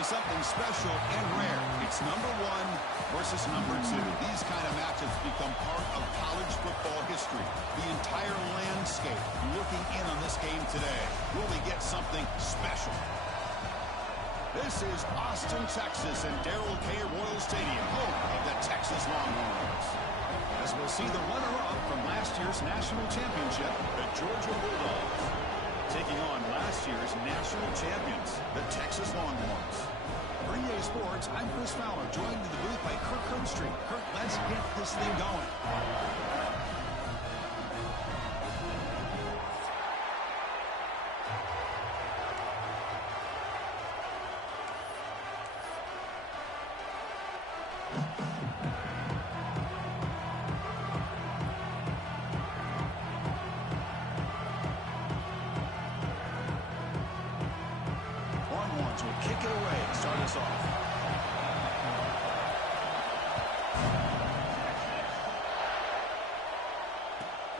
into something special and rare. It's number 1 versus number 2. These kind of matchups become part of college football history. The entire landscape looking in on this game today. Will we get something special? This is Austin, Texas, and Darrell K. Royal Stadium, home of the Texas Longhorns. As we'll see the runner-up from last year's national championship, the Georgia Bulldogs, taking on last year's national champions, the Texas Longhorns. For EA Sports, I'm Chris Fowler, joined in the booth by Kirk Herbstreit. Kirk, let's get this thing going. Will kick it away and start us off.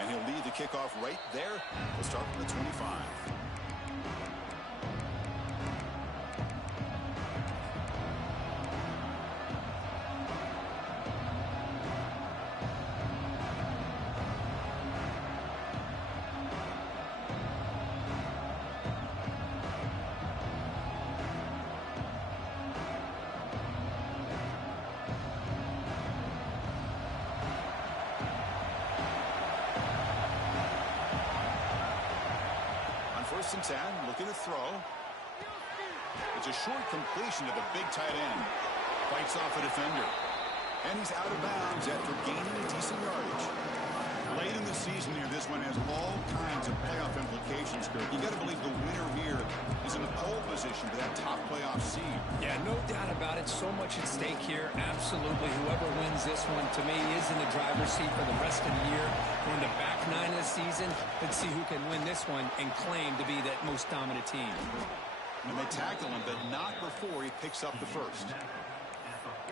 And he'll lead the kickoff right there. We'll start from the 25. First and 10, looking to throw. It's a short completion to the big tight end. Fights off a defender. And he's out of bounds after gaining a decent yardage. Late in the season here, this one has all kinds of playoff implications, Kirk. You got to believe the winner here is in the pole position for that top playoff seed. Yeah, no doubt about it. So much at stake here. Absolutely. Whoever wins this one, to me, is in the driver's seat for the rest of the year. We're in the back 9 of the season. Let's see who can win this one and claim to be that most dominant team. And they tackle him, but not before he picks up the first.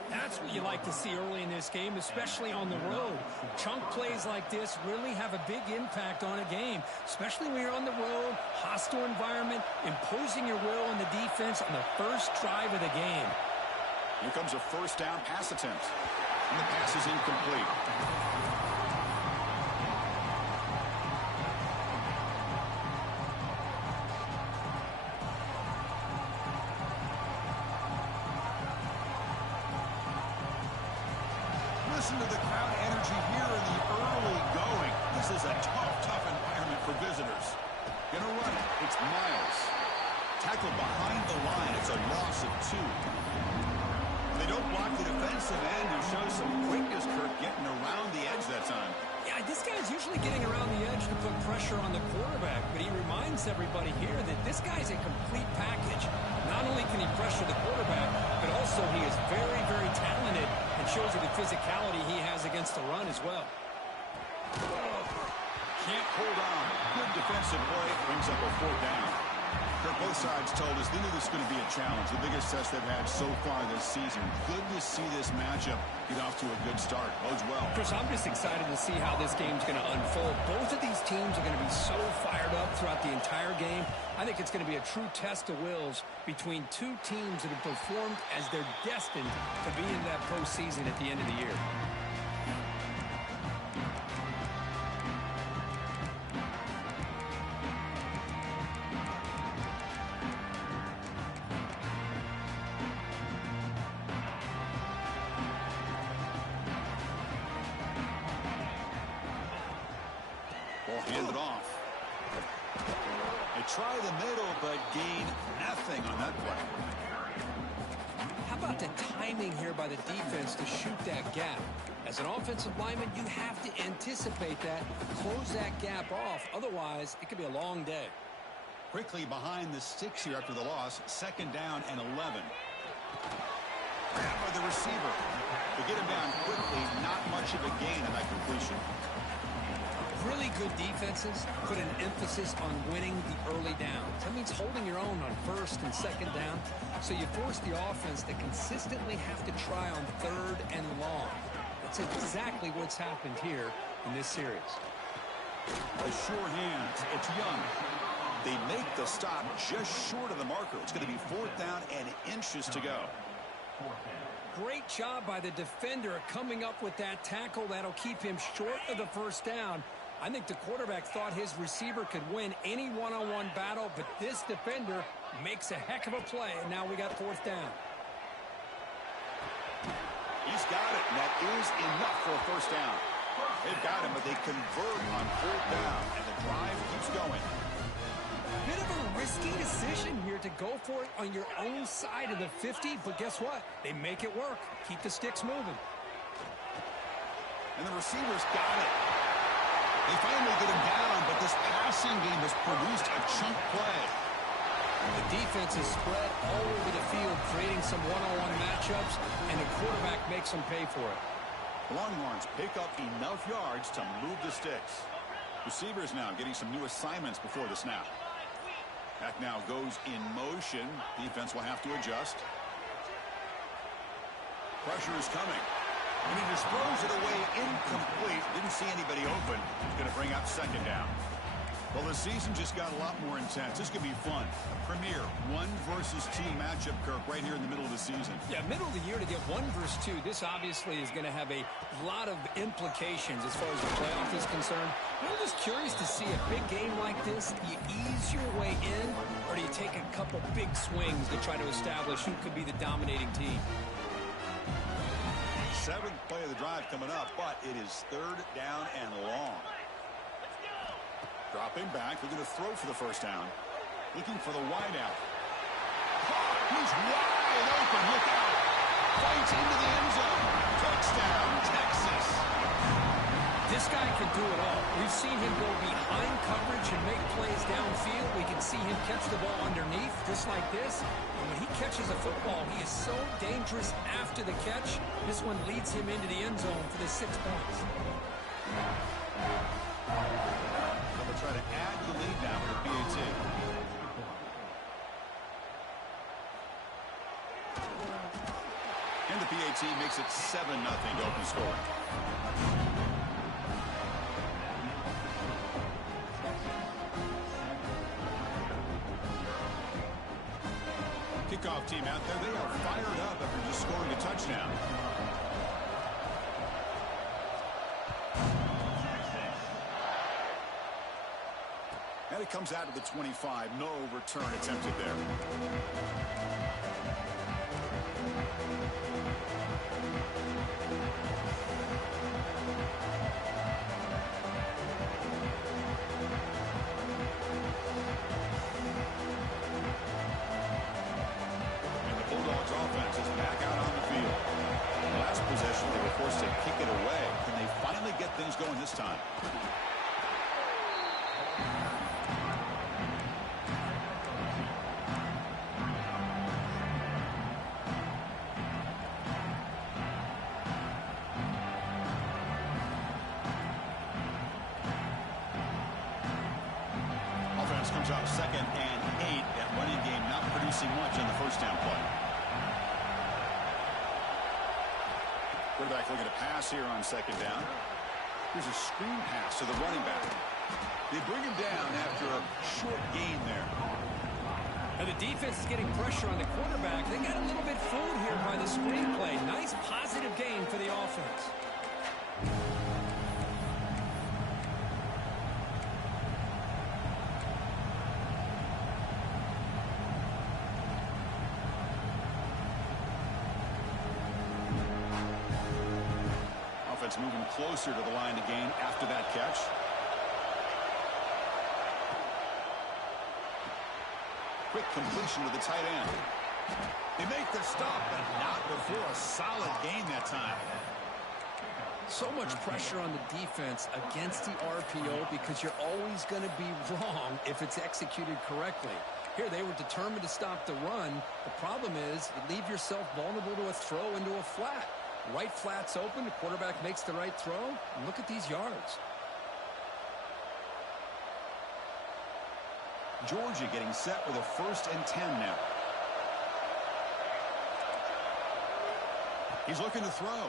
That's what you like to see early in this game, especially on the road. Chunk plays like this really have a big impact on a game, especially when you're on the road, hostile environment, imposing your will on the defense on the first drive of the game. Here comes a first down pass attempt. And the pass is incomplete. Listen to the crowd energy here in the early going. This is a tough environment for visitors. Gonna run it. It's Miles. Tackled behind the line. It's a loss of 2. They don't block the defensive end, who shows some quickness, Kirk, getting around the edge that time. Yeah, this guy's usually getting around the edge to put pressure on the quarterback, but he reminds everybody here that this guy's a complete package. Not only can he pressure the quarterback, but also he is very, very talented and shows you the physicality he has against the run as well. Can't hold on. Good defensive play. Brings up a 4th down. Kirk, both sides told us they knew this was going to be a challenge, the biggest test they've had so far this season. Good to see this matchup get off to a good start. Bodes well. Chris, I'm just excited to see how this game's going to unfold. Both of these teams are going to be so fired up throughout the entire game. I think it's going to be a true test of wills between two teams that have performed as they're destined to be in that postseason at the end of the year. Ball handed off. They try the middle, but gain nothing on that play. How about the timing here by the defense to shoot that gap? As an offensive lineman, you have to anticipate that, close that gap off. Otherwise, it could be a long day. Quickly behind the sticks here after the loss. 2nd down and 11. Grabbed by the receiver. To get him down quickly, not much of a gain on that completion. Really good defenses put an emphasis on winning the early downs. That means holding your own on 1st and 2nd down. So you force the offense to consistently have to try on 3rd and long. That's exactly what's happened here in this series. A sure hand. It's Young. They make the stop just short of the marker. It's going to be 4th down and inches to go. Great job by the defender coming up with that tackle. That'll keep him short of the 1st down. I think the quarterback thought his receiver could win any one-on-one battle, but this defender makes a heck of a play, and now we got 4th down. He's got it, and that is enough for a 1st down. They've got him, but they convert on 4th down, and the drive keeps going. Bit of a risky decision here to go for it on your own side of the 50, but guess what? They make it work. Keep the sticks moving. And the receivers got it. They finally get him down, but this passing game has produced a chunk play. The defense is spread all over the field, creating some one-on-one matchups, and the quarterback makes them pay for it. Longhorns pick up enough yards to move the sticks. Receivers now getting some new assignments before the snap. Back now goes in motion. Defense will have to adjust. Pressure is coming. And he just throws it away incomplete. Didn't see anybody open. He's going to bring up 2nd down. Well, the season just got a lot more intense. This could be fun. A premier 1 versus 2 matchup, Kirk, right here in the middle of the season. Yeah, middle of the year to get 1 versus 2. This obviously is going to have a lot of implications as far as the playoff is concerned. I'm just curious to see a big game like this. Do you ease your way in, or do you take a couple big swings to try to establish who could be the dominating team? 7th play of the drive coming up, but it is 3rd down and long. Dropping back, they're going to throw for the 1st down. Looking for the wideout. He's wide open, look out. Fights into the end zone. Touchdown, Texas. This guy can do it all. We've seen him go behind coverage and make plays downfield. We can see him catch the ball underneath, just like this. And when he catches a football, he is so dangerous after the catch. This one leads him into the end zone for the 6 points. They'll try to add the lead now with the PAT. And the PAT makes it 7-0 to open scoring. Kickoff team out there, they are fired up after just scoring a touchdown. And it comes out of the 25. No return attempted there. Offense is back out on the field. Last possession, they were forced to kick it away. Can they finally get things going this time? Offense comes out 2nd and 8. That running game not producing much on the 1st down play. Quarterback looking to pass here on 2nd down. Here's a screen pass to the running back. They bring him down after a short gain there. And the defense is getting pressure on the quarterback. They got a little bit fooled here by the screen play. Nice positive gain for the offense. Moving closer to the line to gain after that catch. Quick completion to the tight end. They make the stop, but not before a solid gain that time. So much pressure on the defense against the RPO because you're always going to be wrong if it's executed correctly. Here they were determined to stop the run. The problem is you leave yourself vulnerable to a throw into a flat. Right flat's open, the quarterback makes the right throw, and look at these yards. Georgia getting set with a 1st and 10 now. He's looking to throw.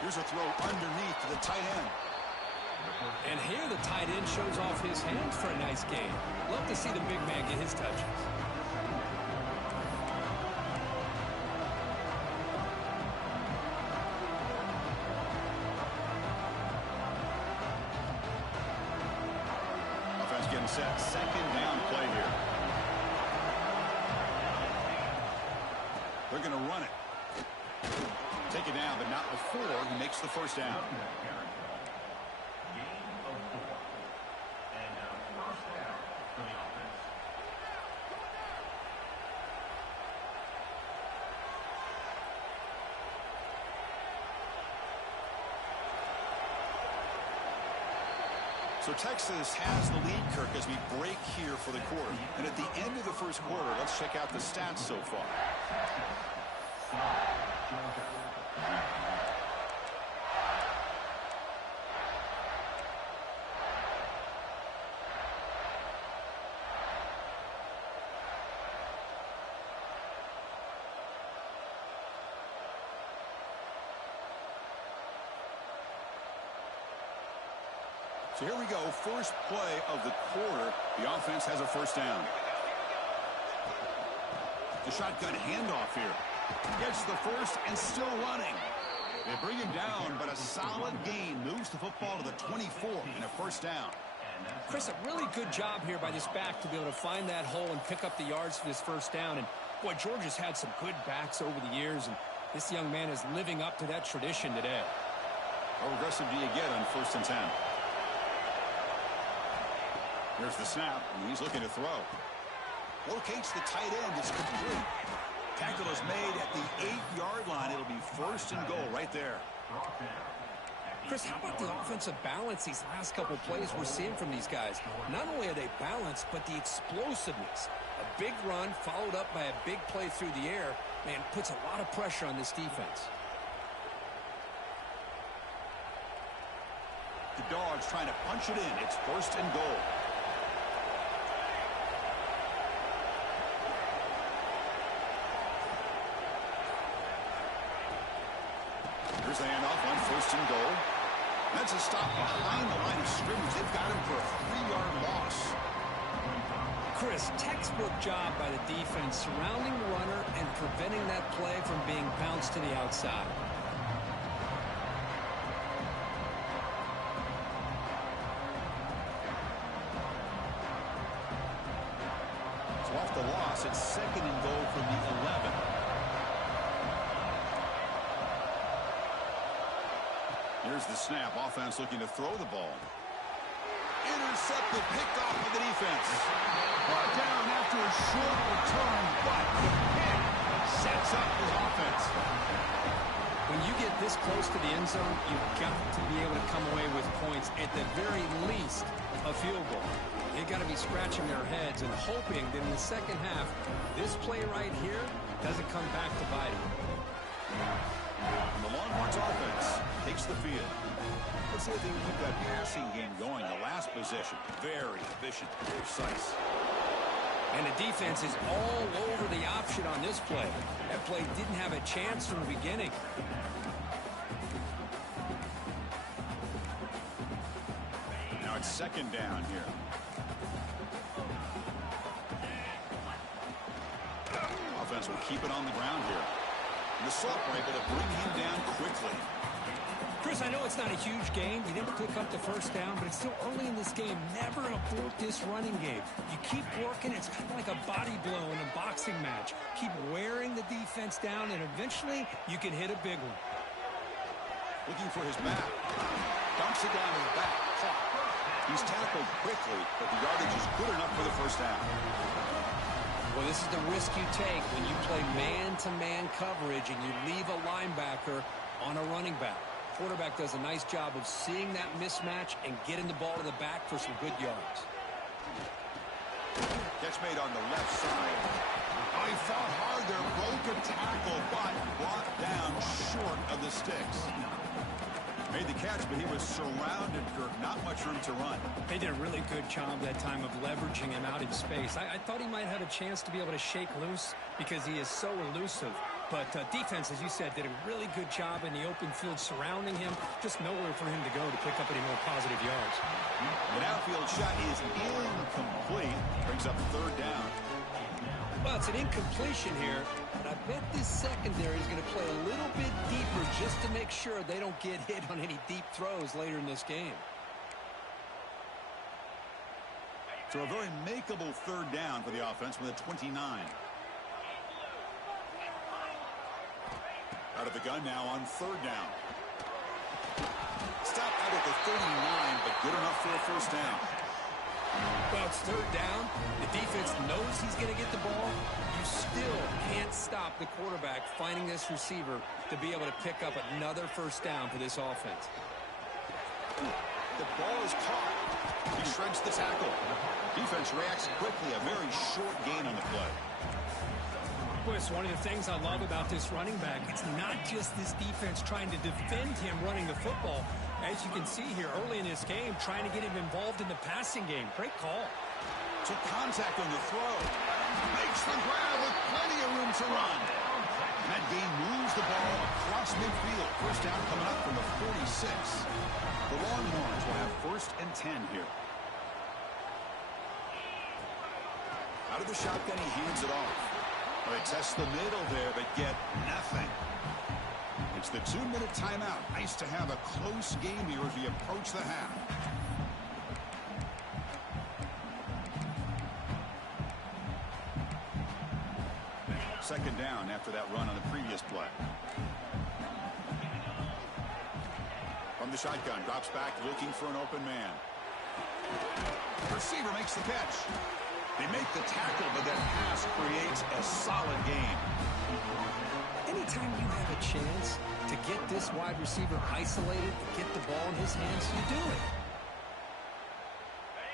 Here's a throw underneath to the tight end. And here the tight end shows off his hands for a nice game. Love to see the big man get his touches. Offense getting set. Second down play here. They're going to run it. Take it down, but not before he makes the first down. So Texas has the lead, Kirk, as we break here for the quarter. And at the end of the first quarter, let's check out the stats so far. So here we go, first play of the quarter. The offense has a first down. The shotgun handoff here. Gets the first and still running. They bring him down, but a solid gain moves the football to the 24 and a first down. Chris, a really good job here by this back to be able to find that hole and pick up the yards for this first down. And, boy, Georgia's had some good backs over the years, and this young man is living up to that tradition today. How aggressive do you get on 1st and 10? Here's the snap, and he's looking to throw. Locates the tight end. It's complete. Tackle is made at the 8-yard line. It'll be 1st and goal right there. Chris, how about the offensive balance these last couple plays we're seeing from these guys? Not only are they balanced, but the explosiveness. A big run followed up by a big play through the air, man, puts a lot of pressure on this defense. The Dogs trying to punch it in. It's 1st and goal. Here's the handoff on 1st and goal. That's a stop behind the line of scrimmage. They've got him for a 3-yard loss. Chris, textbook job by the defense surrounding the runner and preventing that play from being bounced to the outside. So off the loss, it's 2nd and goal from the 11. Here's the snap. Offense looking to throw the ball. Intercepted, picked off by the defense. Brought down after a short return, but the pick sets up his offense. When you get this close to the end zone, you've got to be able to come away with points, at the very least, a field goal. They've got to be scratching their heads and hoping that in the second half, this play right here doesn't come back to bite them. And the Longhorns offense takes the field. Let's see if they can keep that passing game going. The last possession, very efficient, precise. And the defense is all over the option on this play. That play didn't have a chance from the beginning. Now it's 2nd down here. Offense will keep it on the ground here. And the Salt were able to bring him down quickly. Chris, I know it's not a huge game. You didn't pick up the first down, but it's still early in this game. Never abort this running game. You keep working. It's kind of like a body blow in a boxing match. Keep wearing the defense down, and eventually you can hit a big one. Looking for his back. Dumps it down his back. He's tackled quickly, but the yardage is good enough for the first down. Well, this is the risk you take when you play man-to-man coverage and you leave a linebacker on a running back. Quarterback does a nice job of seeing that mismatch and getting the ball to the back for some good yards. Catch made on the left side. Oh, he fought hard there, broke a tackle, but brought down short of the sticks. Made the catch, but he was surrounded, Kirk. Not much room to run. They did a really good job that time of leveraging him out in space. I thought he might have a chance to be able to shake loose because he is so elusive. But defense, as you said, did a really good job in the open field surrounding him. Just nowhere for him to go to pick up any more positive yards. An outfield shot is incomplete. Brings up third down. Well, it's an incompletion here, but I bet this secondary is going to play a little bit deeper just to make sure they don't get hit on any deep throws later in this game. So a very makeable third down for the offense with a 29. Out of the gun now on third down. Stop out at the 39, but good enough for a first down. Well, it's third down. The defense knows he's going to get the ball. You still can't stop the quarterback finding this receiver to be able to pick up another first down for this offense. The ball is caught. He shreds the tackle. Defense reacts quickly. A very short gain on the play. Boy, it's one of the things I love about this running back. It's not just this defense trying to defend him running the football. As you can see here early in this game, trying to get him involved in the passing game. Great call. Took contact on the throw. Makes the grab with plenty of room to run. And that gain moves the ball across midfield. First down coming up from the 46. The Longhorns will have 1st and 10 here. Out of the shotgun, he hands it off. They test the middle there, but get nothing. It's the 2-minute timeout. Nice to have a close game here as we approach the half. Second down after that run on the previous play. From the shotgun, drops back looking for an open man. Receiver makes the catch. They make the tackle, but that pass creates a solid gain. Anytime you have a chance to get this wide receiver isolated, get the ball in his hands, you do it.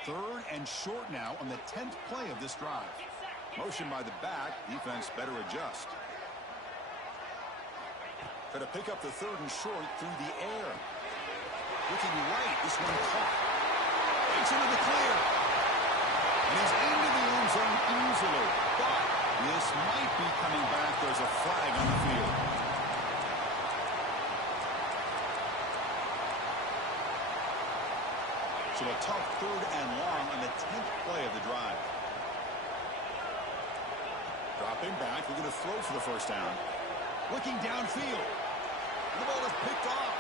Third and short now on the 10th play of this drive. Motion by the back. Defense better adjust. Try to pick up the third and short through the air. Looking right. This one caught. Takes into the clear. And he's into the end zone easily. But this might be coming back. There's a flag on the field. So a tough third and long on the 10th play of the drive. Dropping back. We're going to throw for the first down. Looking downfield. The ball is picked off.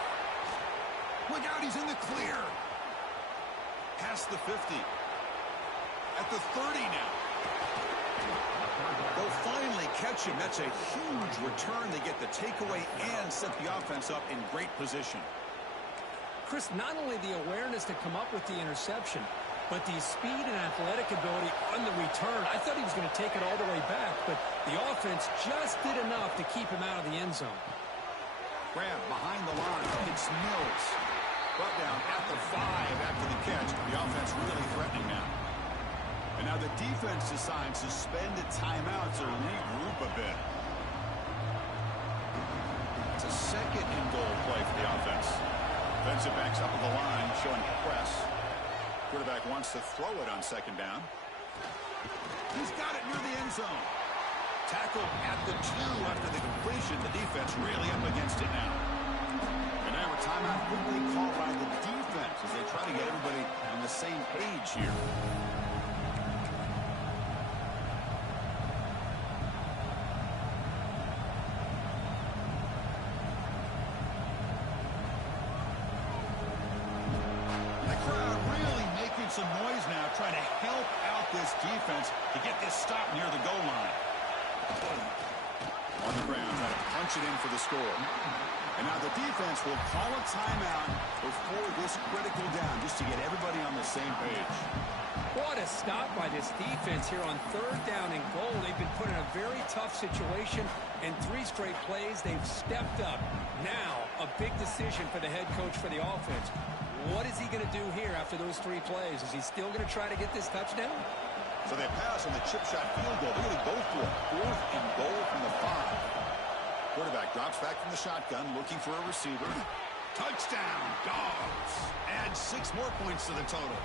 Look out, he's in the clear. Past the 50. At the 30 now. They'll finally catch him. That's a huge return. They get the takeaway and set the offense up in great position. Chris, not only the awareness to come up with the interception, but the speed and athletic ability on the return. I thought he was going to take it all the way back, but the offense just did enough to keep him out of the end zone. Grab behind the line. It's Mills. Brought down at the 5 after the catch. The offense really threatening now. And now the defense decides to spend a timeout to regroup a bit. It's a second and goal play for the offense. Defensive backs up at the line, showing press. Quarterback wants to throw it on second down. He's got it near the end zone. Tackle at the 2 after the completion. The defense really up against it now. And now a timeout quickly called by the defense as they try to get everybody on the same page here. Some noise now trying to help out this defense to get this stop near the goal line. On the ground, trying to punch it in for the score. And now the defense will call a timeout before this critical down just to get everybody on the same page. What a stop by this defense here on third down and goal. They've been put in a very tough situation, and 3 straight plays, they've stepped up. Now, a big decision for the head coach for the offense. What is he going to do here after those 3 plays? Is he still going to try to get this touchdown? So they pass on the chip shot field goal. They're going to go for it. 4th and goal from the 5. Quarterback drops back from the shotgun, looking for a receiver. Touchdown, Dogs. Add 6 more points to the total.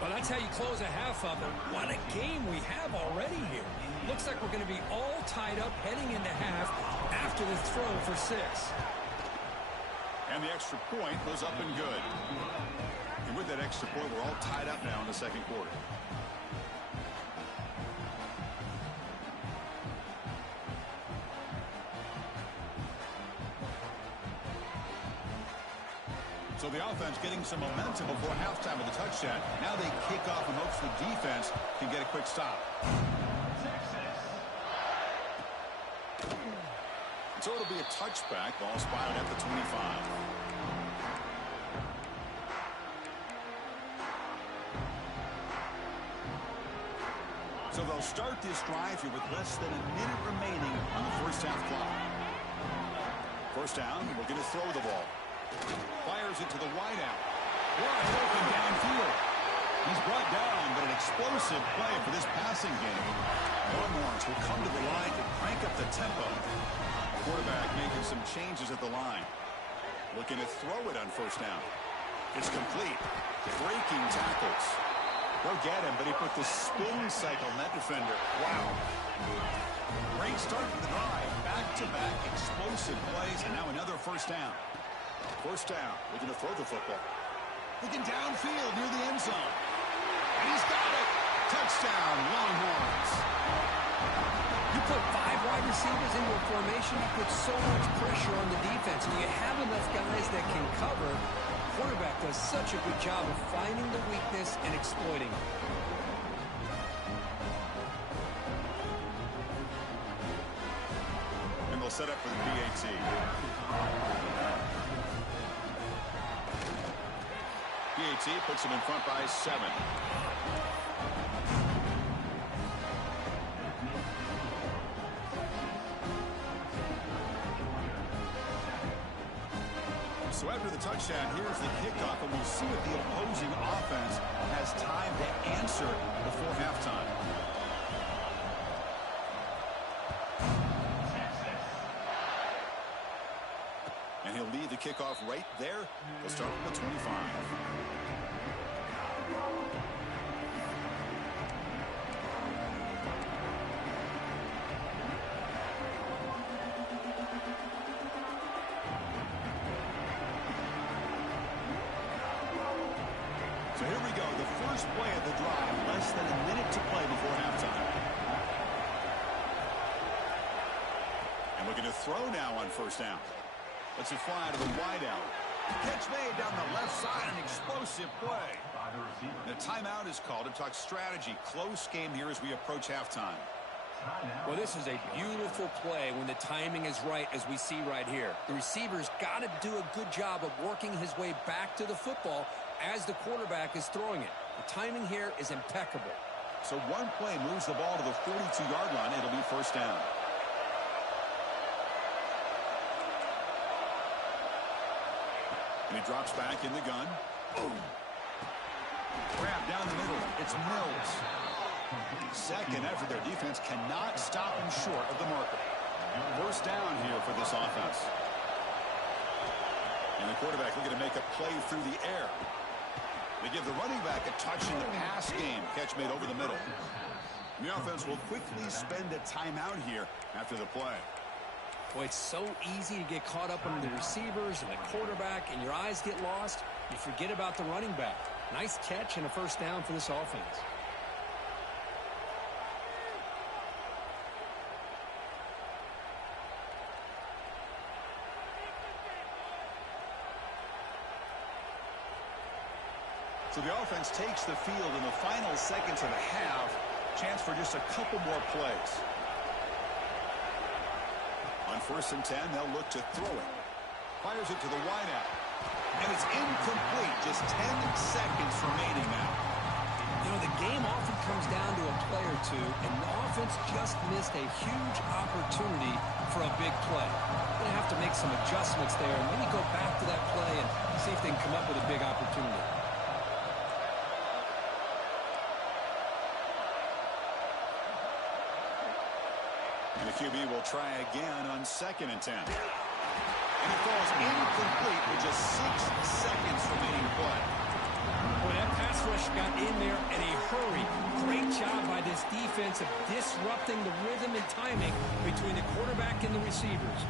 Well, that's how you close a half of it. What a game we have already here. Looks like we're going to be all tied up heading into half after the throw for 6. And the extra point goes up and good. And with that extra point, we're all tied up now in the second quarter. So the offense getting some momentum before halftime with the touchdown. Now they kick off in hopes the defense can get a quick stop. So it'll be a touchback. Ball spotted at the 25. So they'll start this drive here with less than a minute remaining on the first half clock. First down, we're going to throw the ball. Fires it to the wideout. Wide open downfield. He's brought down, but an explosive play for this passing game. Longhorns will come to the line to crank up the tempo. Quarterback making some changes at the line. Looking to throw it on first down. It's complete. Breaking tackles. They'll get him, but he put the spin cycle on that defender. Wow. Great start to the drive. Back-to-back explosive plays, and now another first down. First down. Looking to throw the football. Looking downfield near the end zone. And he's got it. Touchdown, Longhorns. You put 5 wide receivers into a formation, you put so much pressure on the defense, and you have enough guys that can cover. The quarterback does such a good job of finding the weakness and exploiting it. And they'll set up for the PAT. PAT puts him in front by 7. So after the touchdown, here's the kickoff, and we'll see if the opposing offense has time to answer before halftime. And he'll lead the kickoff right there. He'll start from the 25. So here we go, the first play of the drive, less than a minute to play before halftime. And looking to throw now on first down. Let's it fly to the wideout. Catch made down the left side, an explosive play. The timeout is called to talk strategy. Close game here as we approach halftime. Well, this is a beautiful play when the timing is right, as we see right here. The receiver's got to do a good job of working his way back to the football as the quarterback is throwing it. The timing here is impeccable. So one play moves the ball to the 42-yard line. It'll be first down. And he drops back in the gun. Boom. Grab down the middle. It's Mills. Second effort. Their defense cannot stop him short of the marker. First down here for this offense. And the quarterback looking to make a play through the air. They give the running back a touch in the pass game. Catch made over the middle. And the offense will quickly spend a timeout here after the play. Boy, it's so easy to get caught up on the receivers and the quarterback, and your eyes get lost. You forget about the running back. Nice catch and a first down for this offense. So the offense takes the field in the final seconds of the half. Chance for just a couple more plays. On first and 10, they'll look to throw it. Fires it to the wideout. And it's incomplete. Just 10 seconds remaining now. You know, the game often comes down to a play or two, and the offense just missed a huge opportunity for a big play. They're going to have to make some adjustments there and maybe go back to that play and see if they can come up with a big opportunity. And the QB will try again on second and 10. And it falls incomplete with just 6 seconds remaining play. Boy, that pass rush got in there in a hurry. Great job by this defense of disrupting the rhythm and timing between the quarterback and the receivers.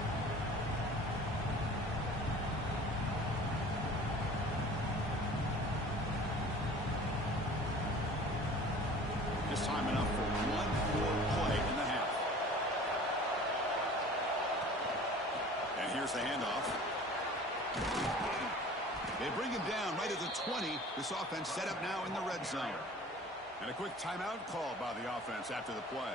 Just time enough for one more play in the half. And here's the handoff. They bring him down right at the 20. This offense set up now in the red zone. And a quick timeout called by the offense after the play.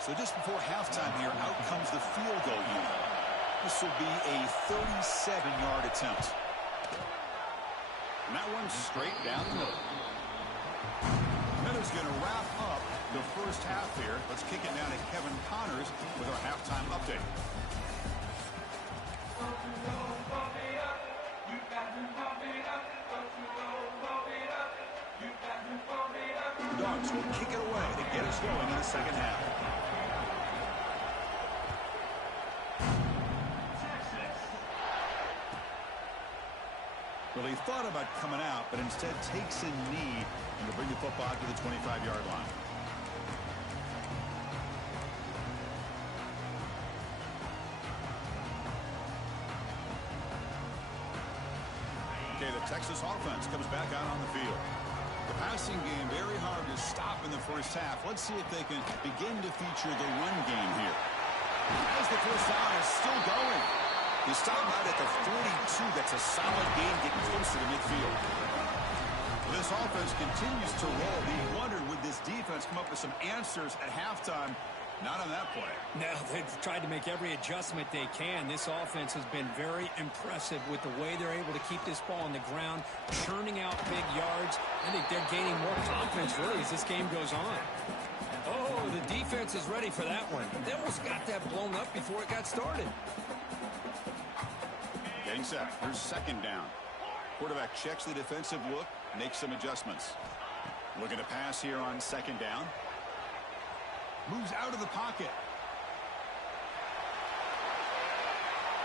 So just before halftime here, out comes the field goal unit. This will be a 37-yard attempt. And that one's straight down the middle. That is going to wrap up the first half here. Let's kick it down to Kevin Connors with our halftime update. Dogs will kick it away to get us going in the second half. Well, he thought about coming out, but instead takes a knee and will bring the football to the 25-yard line. Okay, the Texas offense comes back out on the field. The passing game very hard to stop in the first half. Let's see if they can begin to feature the run game here. As the first down is still going. He's starting out at the 42. That's a solid gain getting closer to midfield. Well, this offense continues to roll. You wondered, would this defense come up with some answers at halftime? Not on that play. No, they've tried to make every adjustment they can. This offense has been very impressive with the way they're able to keep this ball on the ground, churning out big yards. I think they're gaining more confidence, really, as this game goes on. Oh, the defense is ready for that one. They almost got that blown up before it got started. Getting set. Here's second down. Quarterback checks the defensive look, makes some adjustments. Looking to pass here on second down. Moves out of the pocket.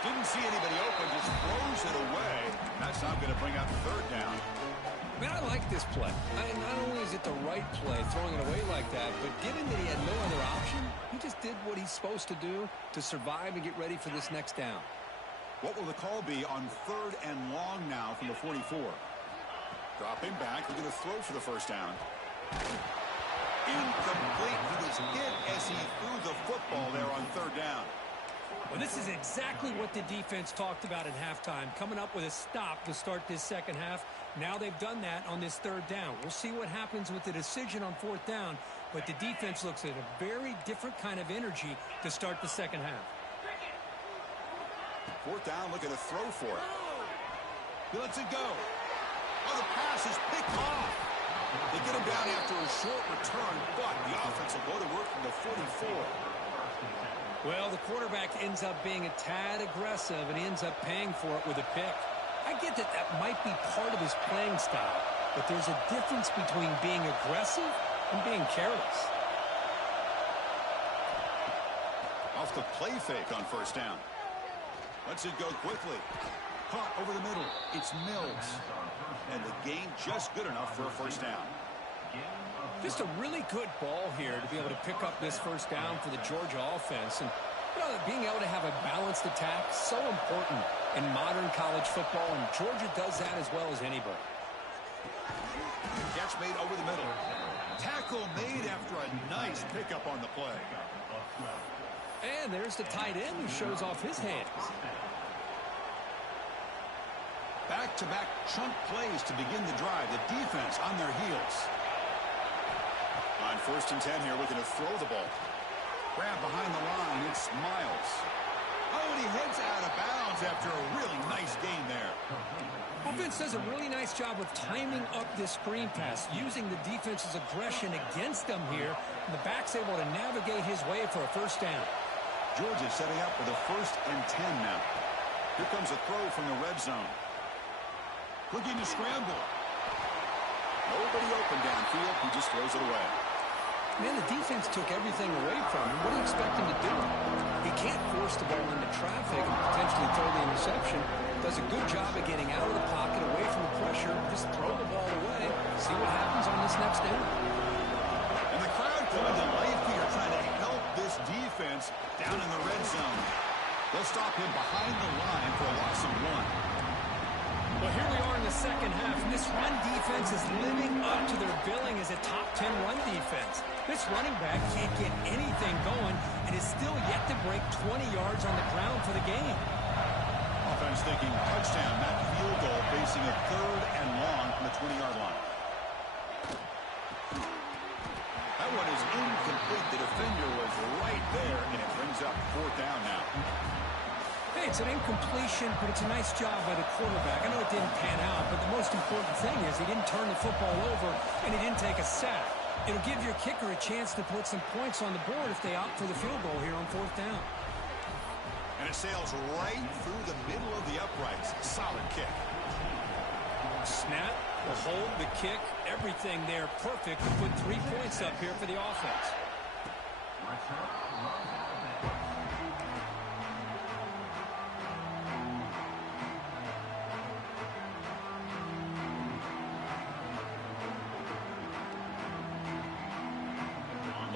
Didn't see anybody open, just throws it away. That's not going to bring up third down. Man, I like this play. Not only is it the right play, throwing it away like that, but given that he had no other option, he just did what he's supposed to do to survive and get ready for this next down. What will the call be on third and long now from the 44? Dropping back, we're going to throw for the first down. Incomplete. He was hit as he threw the football there on third down. Well, this is exactly what the defense talked about at halftime, coming up with a stop to start this second half. Now they've done that on this third down. We'll see what happens with the decision on fourth down, but the defense looks at a very different kind of energy to start the second half. Fourth down, looking to throw for it. He lets it go. Oh, the pass is picked off. They get him down after a short return, but the offense will go to work from the 44. Well, the quarterback ends up being a tad aggressive, and he ends up paying for it with a pick. I get that that might be part of his playing style, but there's a difference between being aggressive and being careless. Off the play fake on first down. Lets it go quickly. Caught over the middle. It's Mills. And the gain just good enough for a first down. Just a really good ball here to be able to pick up this first down for the Georgia offense. And, you know, being able to have a balanced attack is so important in modern college football, and Georgia does that as well as anybody. Catch made over the middle. Tackle made after a nice pickup on the play. And there's the tight end who shows off his hands. Back-to-back chunk plays to begin the drive. The defense on their heels. On first and 10 here, looking to throw the ball. Grab behind the line. It's Miles. Oh, and he heads out of bounds after a really nice gain there. Offense does a really nice job of timing up this screen pass, using the defense's aggression against them here. And the back's able to navigate his way for a first down. Georgia setting up for the first and 10 now. Here comes a throw from the red zone. Looking to scramble. Nobody open downfield. He just throws it away. Man, the defense took everything away from him. What do you expect him to do? He can't force the ball into traffic and potentially throw the interception. Does a good job of getting out of the pocket, away from the pressure. Just throw the ball away. See what happens on this next down. And the crowd coming to life here, trying to help this defense down in the red zone. They'll stop him behind the line for a loss of 1. Well, here we are in the second half, and this run defense is living up to their billing as a top 10 run defense. This running back can't get anything going and is still yet to break 20 yards on the ground for the game. Offense thinking touchdown, not field goal, facing a 3rd and long from the 20-yard line. That one is incomplete. The defender was right there, and it brings up 4th down now. Hey, it's an incompletion, but it's a nice job by the quarterback. I know it didn't pan out, but the most important thing is he didn't turn the football over, and he didn't take a sack. It'll give your kicker a chance to put some points on the board if they opt for the field goal here on 4th down. And it sails right through the middle of the uprights. Solid kick. Snap, the hold, the kick, everything there perfect to put 3 points up here for the offense.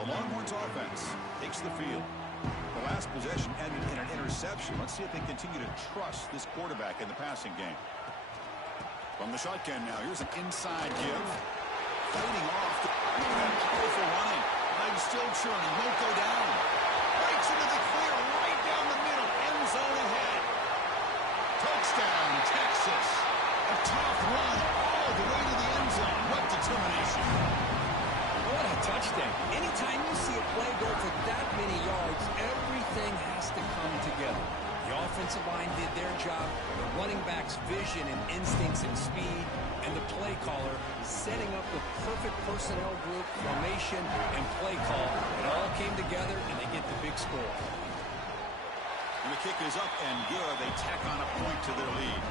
Longhorns offense takes the field. The last possession ended in an interception. Let's see if they continue to trust this quarterback in the passing game. From the shotgun now, here's an inside give. Fighting off. And powerful running. Legs still churning. Won't go down. Breaks into the clear. Right down the middle. End zone ahead. Touchdown, Texas. A tough run all the way to the end zone. What determination. What a touchdown. Anytime you see a play go for that many yards, everything has to come together. The offensive line did their job, the running back's vision and instincts and speed, and the play caller setting up the perfect personnel group, formation, and play call. It all came together, and they get the big score. And the kick is up and good. They tack on a point to their lead.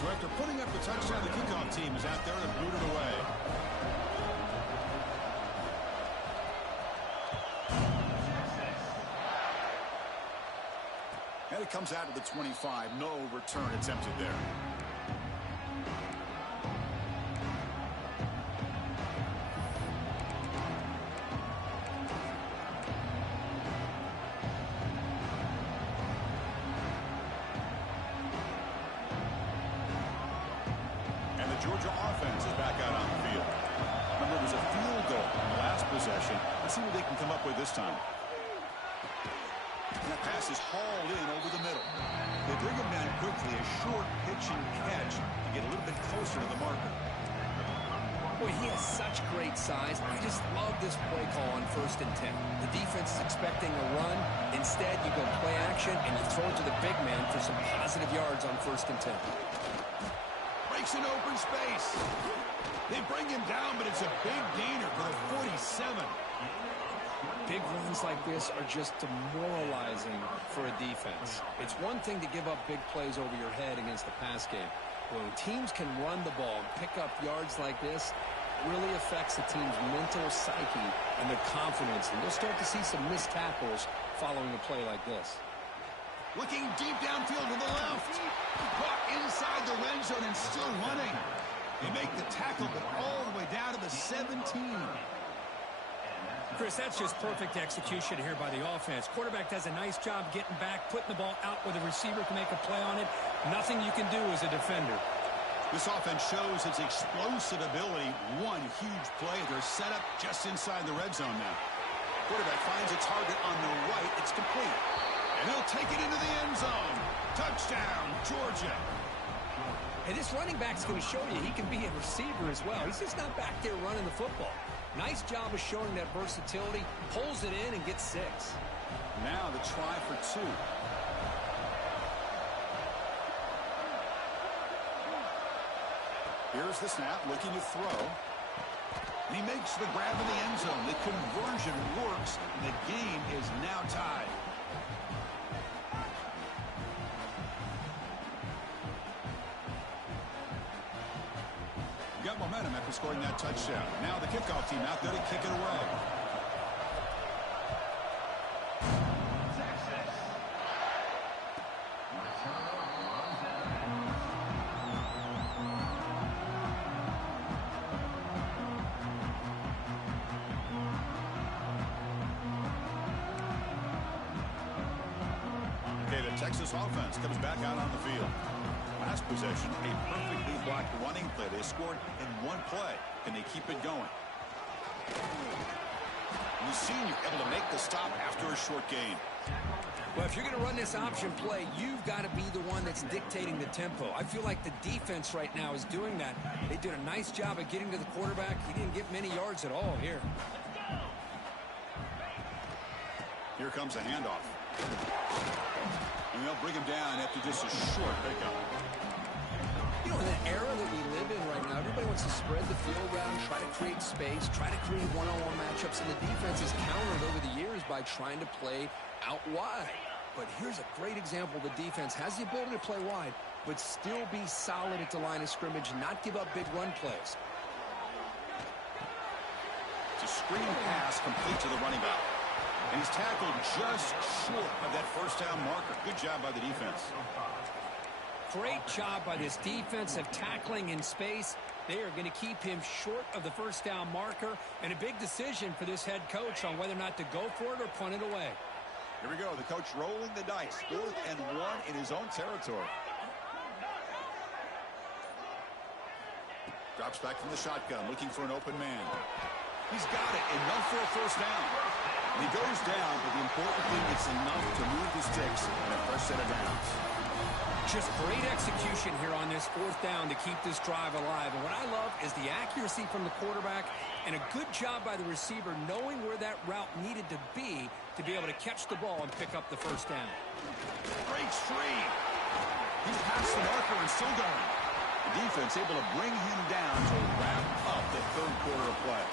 So after putting up the touchdown, the kickoff team is out there to boot it away. And it comes out to the 25. No return attempted there. Georgia offense is back out on the field. Remember, it was a field goal on the last possession. Let's see what they can come up with this time. And that pass is hauled in over the middle. They bring him down quickly, a short pitch and catch to get a little bit closer to the marker. Boy, he has such great size. I just love this play call on 1st and 10. The defense is expecting a run. Instead, you go play action, and you throw it to the big man for some positive yards on 1st and 10. Breaks an open space. They bring him down, but it's a big gainer for the 47. Big runs like this are just demoralizing for a defense. It's one thing to give up big plays over your head against the pass game. When teams can run the ball, pick up yards like this, it really affects the team's mental psyche and their confidence. And you'll start to see some missed tackles following a play like this. Looking deep downfield to the left. Caught inside the red zone and still running. They make the tackle, but all the way down to the 17. Chris, that's just perfect execution here by the offense. Quarterback does a nice job getting back, putting the ball out where the receiver can make a play on it. Nothing you can do as a defender. This offense shows its explosive ability. One huge play. They're set up just inside the red zone now. Quarterback finds a target on the right. It's complete. And he'll take it into the end zone. Touchdown, Georgia. Hey, this running back's going to show you he can be a receiver as well. He's just not back there running the football. Nice job of showing that versatility. Pulls it in and gets 6. Now the try for 2. Here's the snap, looking to throw. And he makes the grab in the end zone. The conversion works, and the game is now tied. Got momentum after scoring that touchdown. Now the kickoff team out there to kick it away. Okay, the Texas offense comes back out on the field. Last possession, a perfectly blocked running play. They scored in one play. Can they keep it going? And the senior able to make the stop after a short gain. Well, if you're going to run this option play, you've got to be the one that's dictating the tempo. I feel like the defense right now is doing that. They did a nice job of getting to the quarterback. He didn't get many yards at all here. Here comes a handoff. And they'll bring him down after just a short pickup. You know, in the era that we live in right now, everybody wants to spread the field around, try to create space, try to create one-on-one matchups, and the defense has countered over the years by trying to play out wide. But here's a great example. The defense has the ability to play wide, but still be solid at the line of scrimmage, not give up big run plays. It's a screen pass complete to the running back. And he's tackled just short of that first down marker. Good job by the defense. Great job by this defensive tackling in space. They are going to keep him short of the first down marker, and a big decision for this head coach on whether or not to go for it or punt it away. Here we go. The coach rolling the dice. 4th and 1 in his own territory. Drops back from the shotgun, looking for an open man. He's got it, enough for a first down. And he goes down, but the important thing, it's enough to move the sticks in a fresh set of downs. Just great execution here on this 4th down to keep this drive alive. And what I love is the accuracy from the quarterback and a good job by the receiver knowing where that route needed to be able to catch the ball and pick up the first down. Great stream. He's past the marker and still going. The defense able to bring him down to wrap up the 3rd quarter of play.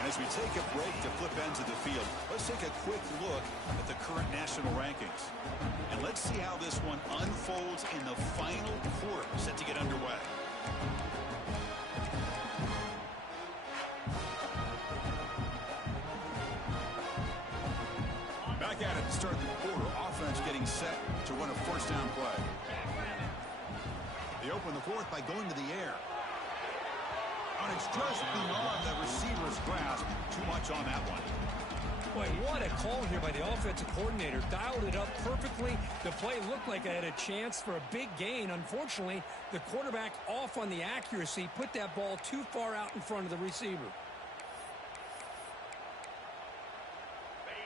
And as we take a break to flip ends of the field, let's take a quick look at the current national rankings. And let's see how this one unfolds in the final quarter set to get underway. Back at it to start the quarter. Offense getting set to run a first down play. They open the 4th by going to the air. And it's just beyond the receiver's grasp. Too much on that one. Boy, what a call here by the offensive coordinator. Dialed it up perfectly. The play looked like it had a chance for a big gain. Unfortunately, the quarterback off on the accuracy, put that ball too far out in front of the receiver.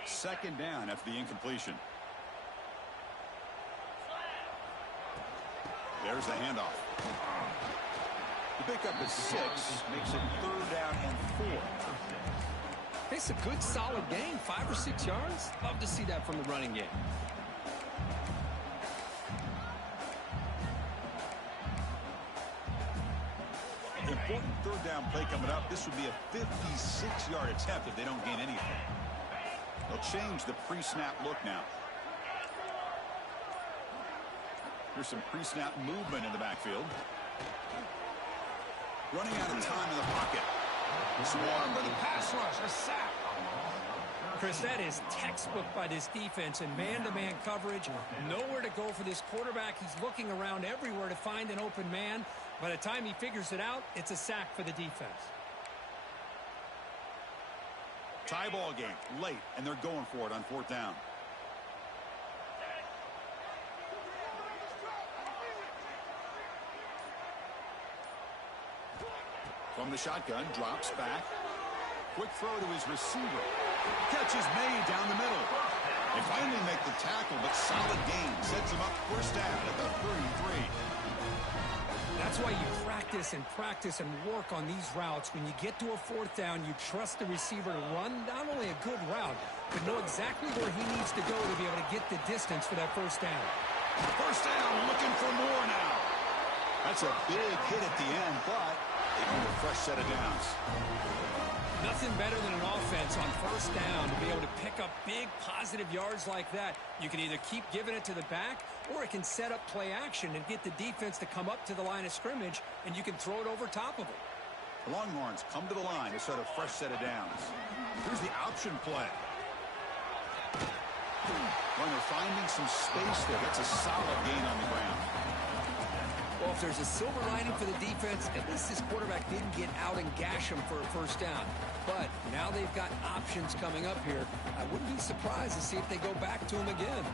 2nd down after the incompletion. There's the handoff. The pickup is 6, makes it 3rd down and 4. It's a good, solid gain, 5 or 6 yards. Love to see that from the running game. Important 3rd down play coming up. This would be a 56-yard attempt if they don't gain anything. They'll change the pre-snap look now. Here's some pre-snap movement in the backfield. Running out of time in the pocket. Swarmed by the pass rush. A sack. Chris, that is textbook by this defense in man-to-man coverage. Nowhere to go for this quarterback. He's looking around everywhere to find an open man. By the time he figures it out, it's a sack for the defense. Tie ball game, late, and they're going for it on 4th down. From the shotgun, drops back. Quick throw to his receiver. Catch is made down the middle. They finally make the tackle, but solid gain. Sets him up first down at the 33. That's why you practice and work on these routes. When you get to a 4th down, you trust the receiver to run not only a good route, but know exactly where he needs to go to be able to get the distance for that first down. First down, looking for more now. That's a big hit at the end, but they need a fresh set of downs. Nothing better than an offense on first down to be able to pick up big positive yards like that. You can either keep giving it to the back, or it can set up play action and get the defense to come up to the line of scrimmage, and you can throw it over top of them. The Longhorns come to the line to start a fresh set of downs. Here's the option play. When they're finding some space there, that's a solid gain on the ground. Well, if there's a silver lining for the defense, at least this quarterback didn't get out and gash him for a first down. But now they've got options coming up here. I wouldn't be surprised to see if they go back to him again.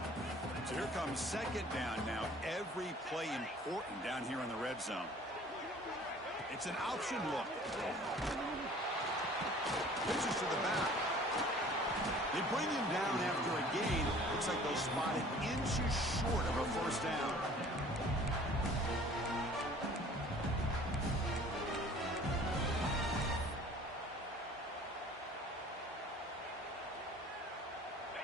So here comes second down now. Every play important down here in the red zone. It's an option look. Pitches to the back. They bring him down after a gain. Looks like they'll spot it inches short of a first down.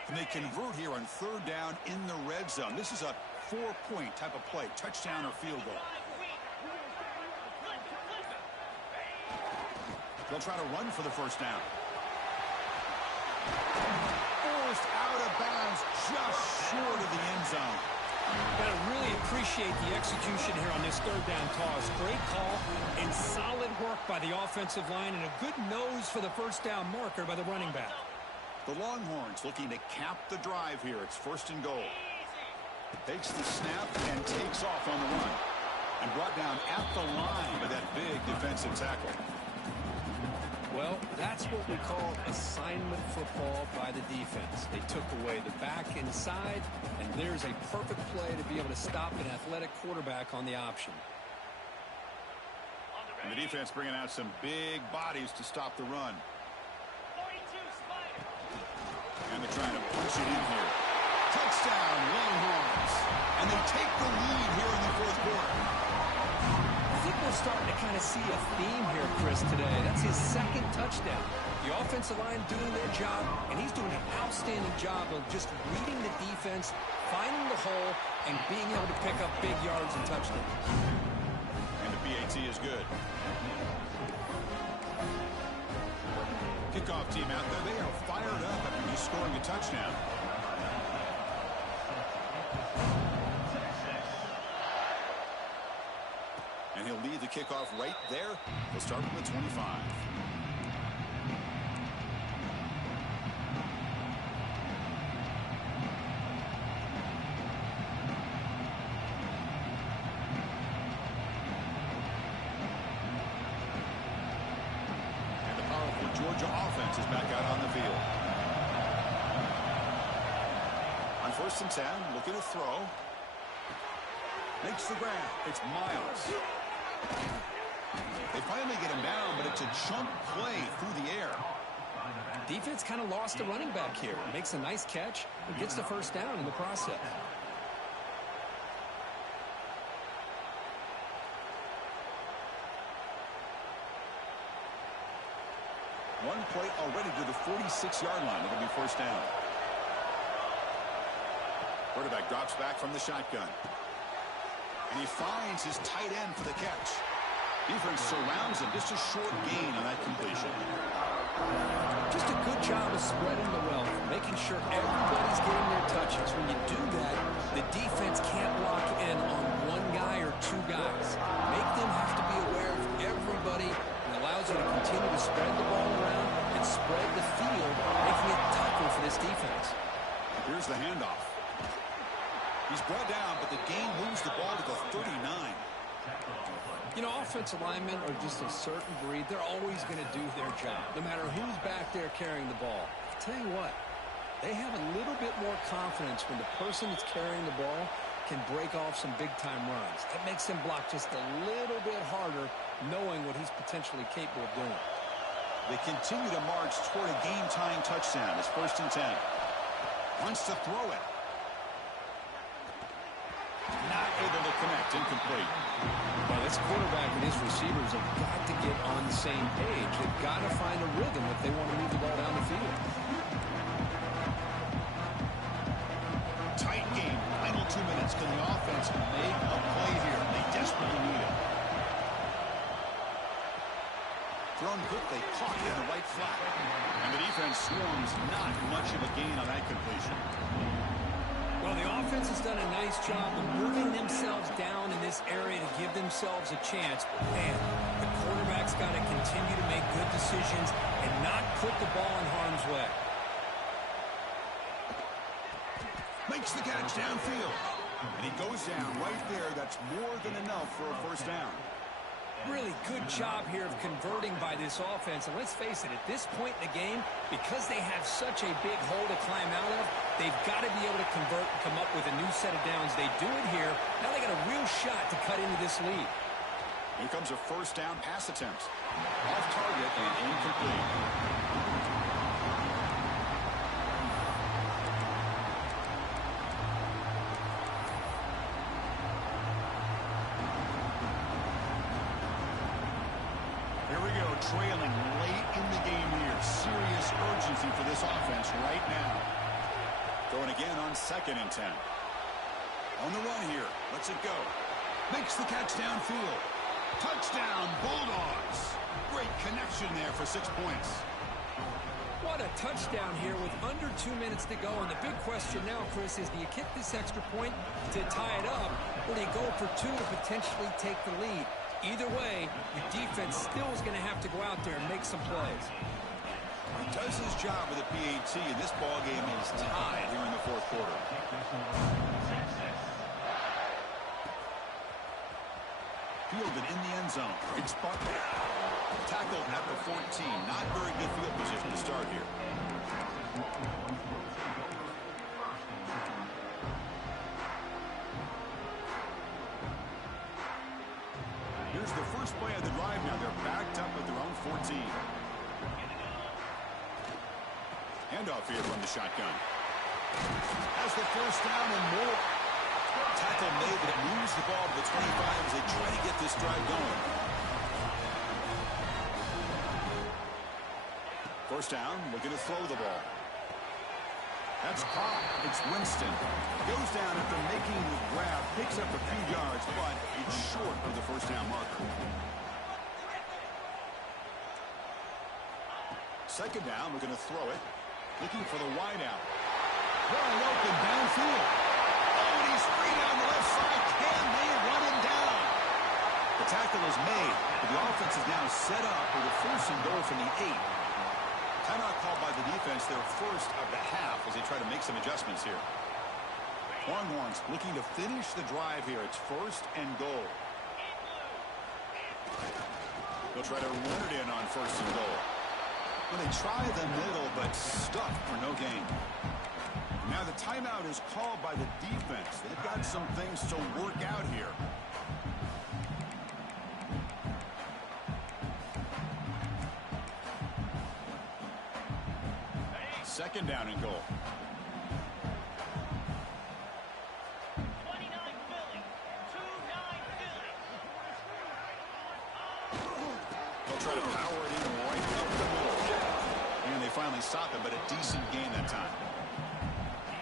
And they convert here on third down in the red zone. This is a 4-point type of play, touchdown or field goal. They'll try to run for the first down. Forced out of bounds, just short of the end zone. Got to really appreciate the execution here on this third down toss. Great call and solid work by the offensive line, and a good nose for the first down marker by the running back. The Longhorns looking to cap the drive here. It's first and goal. Takes the snap and takes off on the run. And brought down at the line by that big defensive tackle. Well, that's what we call assignment football by the defense. They took away the back inside, and there's a perfect play to be able to stop an athletic quarterback on the option. And the defense bringing out some big bodies to stop the run. And they're trying to push it in here. Touchdown, Longhorns. And they take the lead here in the fourth quarter. I think we're starting to kind of see a theme here, Chris, today. That's his second touchdown. The offensive line doing their job, and he's doing an outstanding job of just reading the defense, finding the hole, and being able to pick up big yards and touchdowns. And the PAT is good. Kickoff team out there, they are fired up after just scoring a touchdown. And he'll lead the kickoff right there. He'll start from the 25. Georgia offense is back out on the field. On first and 10, looking to throw. Makes the grab. It's Miles. They finally get him down, but it's a chunk play through the air. Defense kind of lost a running back here. Makes a nice catch and gets the first down in the process. One play already to the 46-yard line. It'll be first down. Quarterback drops back from the shotgun. And he finds his tight end for the catch. Defense surrounds him. Just a short gain on that completion. Just a good job of spreading the wealth, making sure everybody's getting their touches. When you do that, the defense can't lock in on one guy or two guys. Make them have to be aware of everybody. Allows you to continue to spread the ball around and spread the field, making it tougher for this defense. Here's the handoff. He's brought down, but the gain moves the ball to the 39. You know, offensive linemen are just a certain breed. They're always going to do their job, no matter who's back there carrying the ball. I'll tell you what, they have a little bit more confidence when the person that's carrying the ball can break off some big-time runs. It makes them block just a little bit harder, knowing what he's potentially capable of doing. They continue to march toward a game-tying touchdown. It's first and 10. Wants to throw it. Not able to connect. Incomplete. Well, this quarterback and his receivers have got to get on the same page. They've got to find a rhythm if they want to move the ball down the field. Tight game. Final 2 minutes. Can the offense make a play here? They desperately need it. Thrown quickly, caught in the right flat. And the defense swarms, not much of a gain on that completion. Well, the offense has done a nice job of moving themselves down in this area to give themselves a chance. But, man, the quarterback's got to continue to make good decisions and not put the ball in harm's way. Makes the catch downfield. And he goes down right there. That's more than enough for a first down. Really good job here of converting by this offense. And let's face it, at this point in the game, because they have such a big hole to climb out of, they've got to be able to convert and come up with a new set of downs. They do it here. Now they got a real shot to cut into this lead. Here comes a first down pass attempt. Off target and incomplete. Trailing late in the game here. Serious urgency for this offense right now. Going again on 2nd and 10. On the run here. Lets it go. Makes the catch downfield. Touchdown, Bulldogs. Great connection there for 6 points. What a touchdown here with under 2 minutes to go. And the big question now, Chris, is do you kick this extra point to tie it up, or do you go for 2 to potentially take the lead? Either way, your defense still is going to have to go out there and make some plays. He does his job with a PAT, and this ball game is tied here in the 4th quarter. Fielded in the end zone. It's Buckner. Tackled at the 14. Not very good field position to start here. Here's the first play of the drive now. They're backed up at their own 14. Handoff here from the shotgun. Has the first down and more. Tackle made, but it moves the ball to the 25 as they try to get this drive going. First down, looking to throw the ball. That's caught. It's Winston. Goes down after making the grab, picks up a few yards, but it's short of the first down marker. Second down, we're going to throw it. Looking for the wide out. Wide open downfield. Oh, and he's free down the left side. Can they run him down? The tackle is made, but the offense is now set up with a 1st and goal from the 8. Timeout called by the defense, their first of the half as they try to make some adjustments here. Longhorns looking to finish the drive here. It's 1st and goal. They'll try to run it in on 1st and goal. Well, they try the middle, but stuck for no gain. Now the timeout is called by the defense. They've got some things to work out here. Second down and goal. 29 Philly. 2-9 Philly. They'll try to power it in right up the middle. And they finally stop it, but a decent gain that time.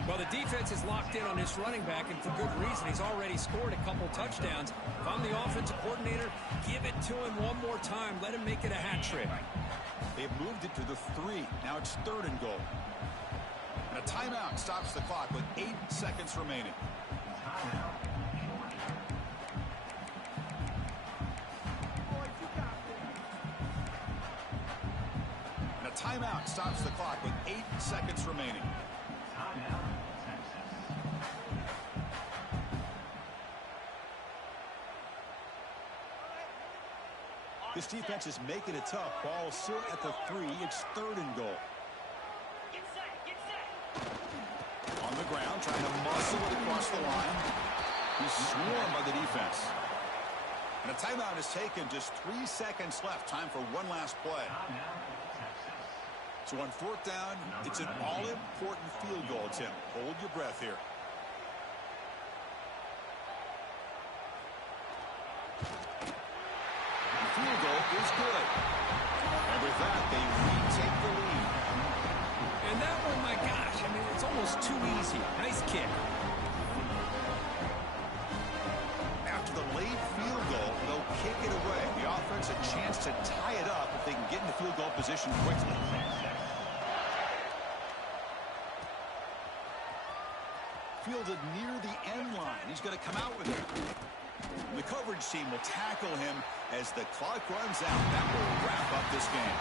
Well, the defense is locked in on this running back, and for good reason. He's already scored a couple touchdowns. If I'm the offensive coordinator, give it to him one more time. Let him make it a hat trick. They've moved it to the 3. Now it's 3rd and goal. And a timeout stops the clock with 8 seconds remaining. And a timeout stops the clock with 8 seconds remaining. This defense is making it tough. Ball still at the 3. It's 3rd and goal. Get set. Get set. On the ground, trying to muscle it across the line. He's swarmed by the defense. And a timeout is taken. Just 3 seconds left. Time for one last play. So on 4th down, it's an all-important field goal, Tim. Hold your breath here. Field goal is good. And with that, they retake the lead. And that one, my gosh, I mean, it's almost too easy. Nice kick. After the late field goal, they'll kick it away. The offense a chance to tie it up if they can get position quickly. Fielded near the end line. He's going to come out with it. The coverage team will tackle him as the clock runs out. That will wrap up this game.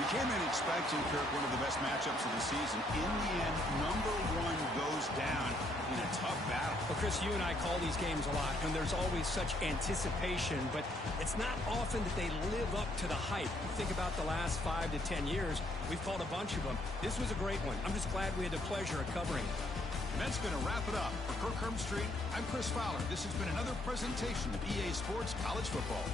We came in expecting, Kirk, one of the best matchups of the season. In the end, number one goes down in a tough battle. Well, Chris, you and I call these games a lot, and there's always such anticipation, but it's not often that they live up to the hype. Think about the last 5 to 10 years. We've called a bunch of them. This was a great one. I'm just glad we had the pleasure of covering it. And that's going to wrap it up. For Kirk Street, I'm Chris Fowler. This has been another presentation of EA Sports College Football.